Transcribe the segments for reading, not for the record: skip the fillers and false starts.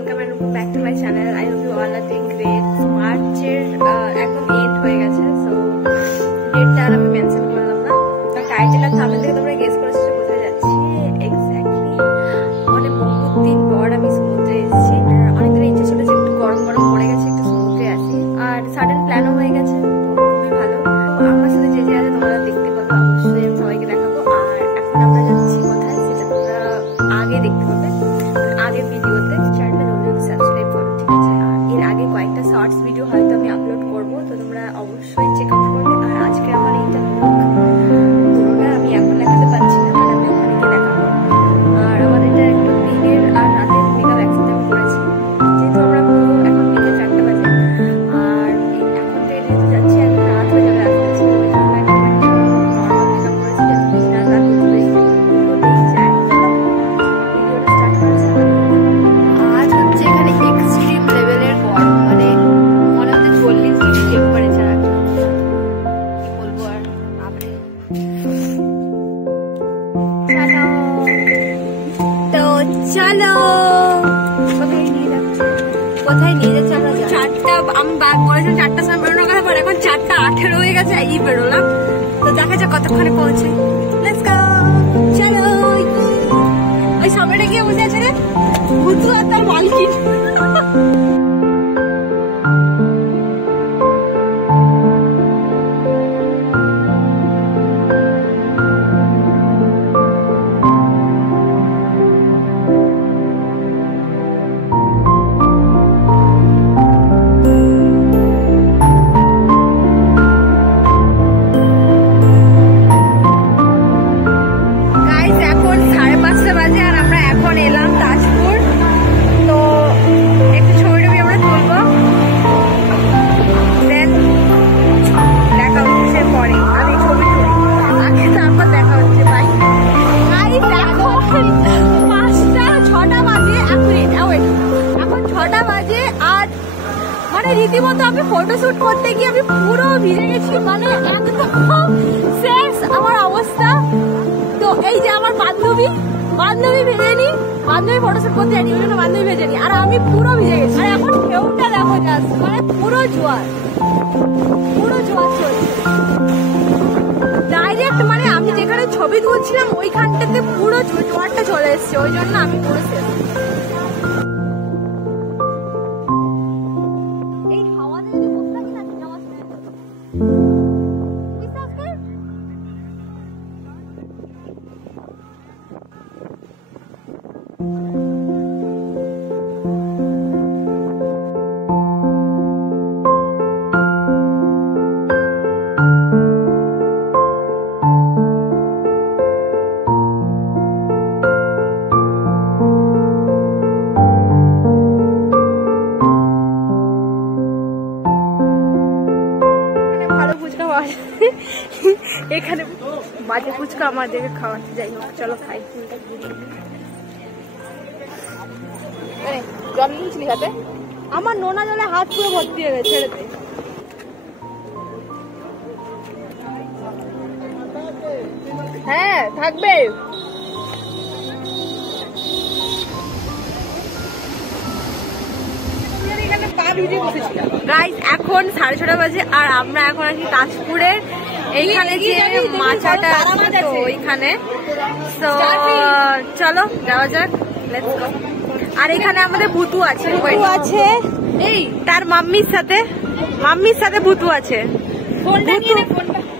Welcome and back to my channel. I hope you all are doing great. মার্চের একদম and হয়ে গেছে, so ডেটটা আর আমি মেনশন করলাম না। টাইটেল আর থাম্বনেল থেকে তোমরা গেস করেছো যে কোথায় যাচ্ছি। এক্স্যাক্টলি অনেক বহুত দিন পর আমি সমুদ্রে এসেছি। অনেক দিন ইচ্ছে ছিল যে একটু গরম গরম পড়ে গেছে, একটু সমুদ্রে আসি, আর সাডেন প্ল্যানও হয়ে গেছে, তো খুবই ভালো। আমার সাথে যে যে আছে তোমরা দেখতে পাবে, অবশ্যই আমি সবাইকে দেখাবো। আর এখন আমরা যাচ্ছি কোথায় সেটা তোমরা আগে দেখতে পাবে, আগের ভিডিওতে। চ্যানেলটা জলদি সাবস্ক্রাইব করো, ঠিক আছে? আর এর আগে কয়েকটা শর্টস ভিডিও হয়তো আমি আপলোড করবো, তো তোমরা অবশ্যই চেক আউট করবে। আর আজকে আমার এইটা পুরোটা আমি এখন দেখাতে পারছি না, মানে আমি ওখানে গিয়ে দেখাবো। আর আমার এটা একটু দিনের আর রাতের মেকআপ একসাথে আমি করেছি, যেহেতু আমরা পুরো এখন বিকেল 4টা বাজে। আর এখন যেহেতু যাচ্ছি এখন রাত হয়ে যাবে আস্তে আস্তে, ওই জন্য একদম নর্মাল মেকআপ করেছি, দিন আর রাত দুটোই যায়। ভিডিওটা স্টার্ট করেছি। আজ হচ্ছে এখানে এক্সট্রিম লেভেলের গরম, মানে মনে হচ্ছে 40 ডিগ্রি টেম্পারেচার আছে। কি বলবো আর, বাপরে। তো চলো, কোথায় নিয়ে যাচ্ছে আমরা? 4টা আমি বলেছিলাম 4টার সময় বেরোনোর কথা, পরে এখন 4:18 হয়ে গেছে, এই বেরোলাম। তো দেখা যাক কতক্ষণে পৌঁছে। লেটস গো, চলো। ওই সামনে গিয়ে বসে আছে রে ভুতু আর তার মালকিন। রীতিমতো আমি ফটোশুট করতে গিয়ে আমি পুরো ভিজে গেছি, মানে একদম শেষ আমার অবস্থা। তো এই যে আমার বান্ধবী ভেজেনি, বান্ধবী ফটোশুট করতে জানি, ওই জন্য বান্ধবী ভেজেনি, আর আমি পুরো ভিজে গেছি। আর এখন ঢেউটা দেখো জাস্ট, মানে পুরো জোয়ার চলছে ডাইরেক্ট। মানে আমি যেখানে ছবি তুলছিলাম ওইখানটাতে পুরো জোয়ারটা চলে এসছে, ওই জন্য আমি পুরো শেষ। এখানে বাজে ফুচকা আমাদেরকে খাওয়াতে, যাই হোক চলো খাই। জল নিয়েছিলি হাতে? আমার নোনা জলে হাত পুরো ভর্তি হয়ে গেছে, ছেড়েতে। হ্যাঁ থাকবে। গাইস এখন 6:30 বাজে, আর আমরা এখন আছি তাজপুরে। এইখানে যে মাচাটা আছে ওইখানে, তো চলো যাওয়া যাক, লেটস গো। আর এখানে আমাদের ভুতু আছে, এই তার মাম্মির সাথে ভুতু আছে।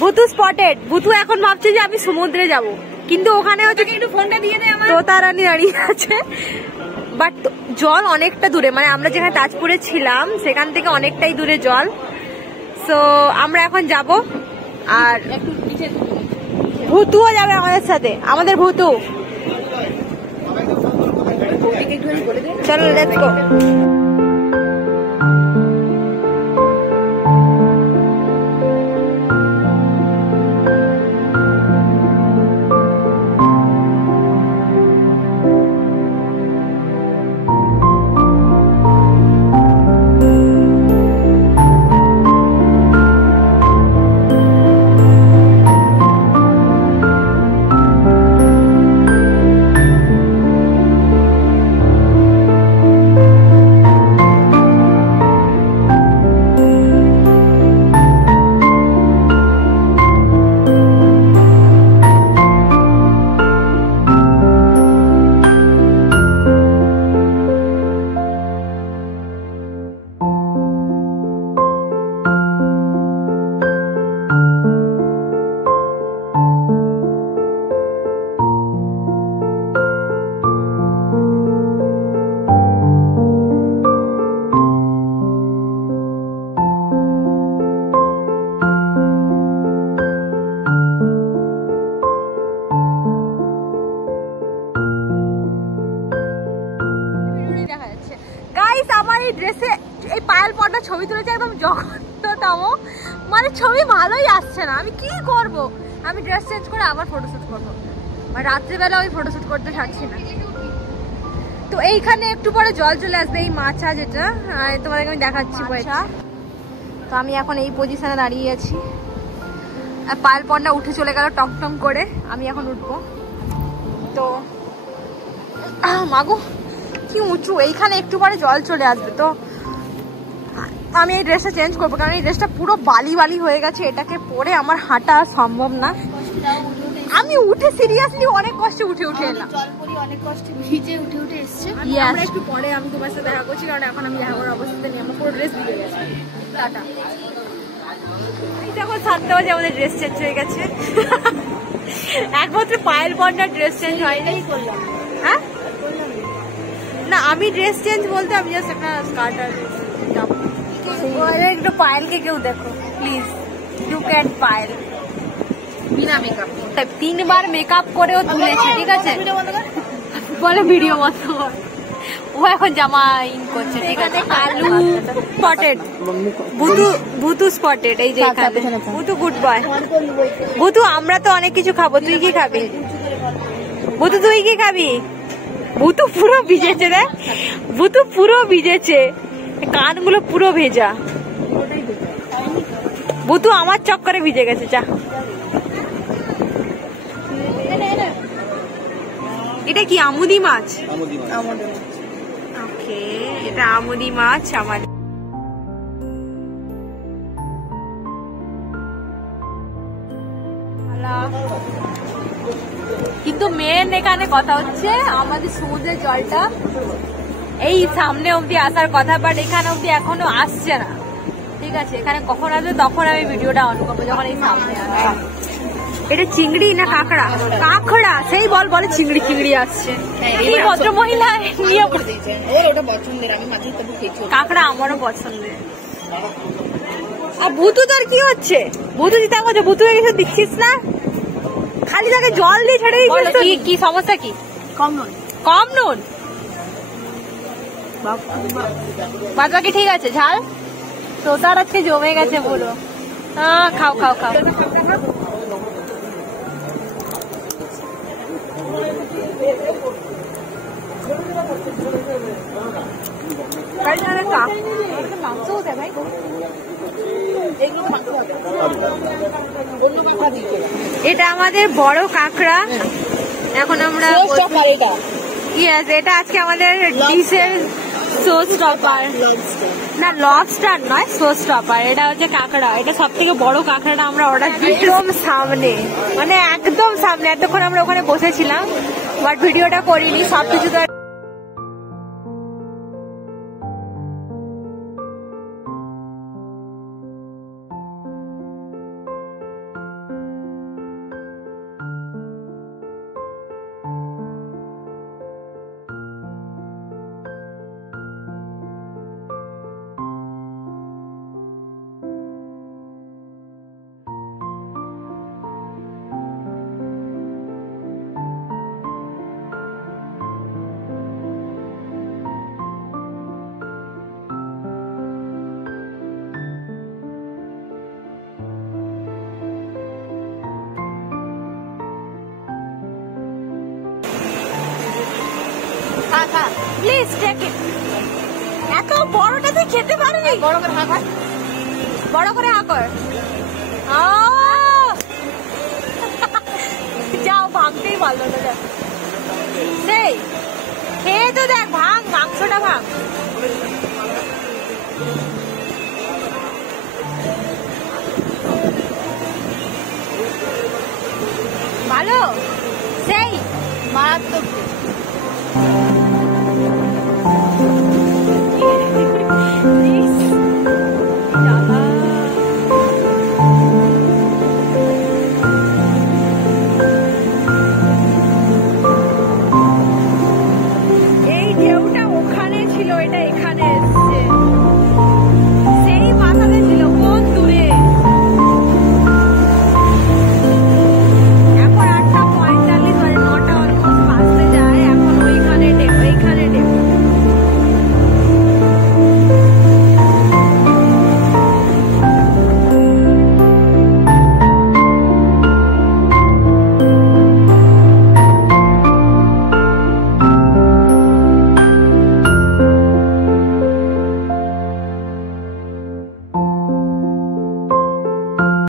ভুতু স্পটেড। ভুতু এখন ভাবছে যে আমি সমুদ্রে যাব, কিন্তু ওখানে হচ্ছে একটু ফোনটা দিয়ে দেয় আমার, তোতারানি দাঁড়িয়ে আছে। বাট জল অনেকটা দূরে, মানে আমরা যেখানে তাজপুরে ছিলাম সেখান থেকে অনেকটাই দূরে জল। সো আমরা এখন যাব, আর ভুতুও যাবে আমাদের সাথে, আমাদের ভুতু। চলো লেটস গো। গাইস আমার এই ড্রেসে এই পায়েল পর্দা ছবি তুলেছে একদম জঘন্যতম, মানে ছবি ভালোই আসছে না। আমি কি করব, আমি ড্রেস চেঞ্জ করে আবার ফটোশুট করবো, আর রাত্রিবেলা ওই ফটোশুট করতে ছাড়ছি না। তো এইখানে একটু পরে জল চলে আসবে, এই মাছা যেটা তোমাদেরকে আমি দেখাচ্ছি। তো আমি এখন এই পজিশনে দাঁড়িয়ে আছি, পায়েল পর্দা উঠে চলে গেল টং করে, আমি এখন উঠবো। তো মাগো কি উঁচু, এইখানে একটু পরে জল চলে আসবে। তো আমি এই ড্রেসটা চেঞ্জ করবো, কারণ এই ড্রেসটা পুরো বালি বালি হয়ে গেছে, এটাকে পরে আমার হাঁটা সম্ভব না। আমি উঠে সিরিয়াসলি অনেক কষ্টে উঠে এলাম, অনেক কষ্টে ভিজে উঠে এসছে। আমরা একটু পরে আমি তোমার সাথে দেখা করছি, কারণ এখন আমি দেখা করার অবস্থাতে নেই, আমার পুরো ড্রেস ভিজে গেছে। টাটা। এখন 7টা বাজে, আমাদের ড্রেস চেঞ্জ হয়ে গেছে। একমাত্র পায়েল পর্দার ড্রেস চেঞ্জ হয়নি। হ্যাঁ না, আমি ড্রেস চেঞ্জ বলতে আমি জাস্ট একটা স্কার্ট আর যাবো। একটু পায়েলকে কেউ দেখো প্লিজ, লুক এট পায়েল বিনা মেকআপ। 3বার মেকআপ করেও তুলেছে, ঠিক আছে বলে ভিডিও বন্ধ কর। ও এখন জামা ইন করছে, ঠিক আছে। কালু স্পটেড, ভুতু স্পটেড, এই যে ভুতু গুড বয়। ভুতু আমরা তো অনেক কিছু খাবো, তুই কি খাবি? ভুতু তুই কি খাবি? ভুতু পুরো ভিজেছে রে, ভুতু পুরো ভিজেছে, কানগুলো পুরো ভেজা। ভুতু আমার চক্করে ভিজে গেছে। যা, এটা কি আমুদি মাছ? ওকে, এটা আমুদি মাছ আমাদের। কিন্তু মেন এখানে কথা হচ্ছে আমাদের সমুদ্রের জলটা এই সামনে অবধি আসার কথা, বাট এখানে অবধি এখনো আসছে না, ঠিক আছে। এখানে কখন আসবে তখন আমি ভিডিওটা অন করবো, যখন এই সামনে আসবে। এটা চিংড়ি না কাঁকড়া? কাঁকড়া, সেই বলে চিংড়ি আসছে। এই ভদ্র মহিলা নিয়ে কাঁকড়া আমারও পছন্দের। আর ভুতু তোর কি হচ্ছে? ভুতু চিন্তা করছে, ভুতু কিছু দিচ্ছিস না, খালি তাকে জল দিয়ে ছেড়ে দিচ্ছিস। কি সমস্যা? কি কম নুন? বাদ বাকি ঠিক আছে। ঝাল তোতার আজকে জমে গেছে পুরো। খাও খাও খাও। এটা আমাদের বড় কাঁকড়া। এখন আমরা এটা আজকে আমাদের ডিশের শো স্টপার, না লবস্টার নয়, শো স্টপার। এটা হচ্ছে কাঁকড়া, এটা সব থেকে বড় কাঁকড়াটা আমরা অর্ডার একদম সামনে, মানে একদম সামনে। এতক্ষণ আমরা ওখানে বসেছিলাম, বাট ভিডিওটা করিনি, সবকিছু তো প্লিজ টেক ইট। এত বড়টা তুই খেতে পারবি? বড় করে হা কর, বড় করে হা কর। যাও, ভাঙতেই পারলো না। সেই খেয়ে তো দেখ, ভাঙ, মাংসটা ভাঙ। ভালো, সেই মারাত্মক।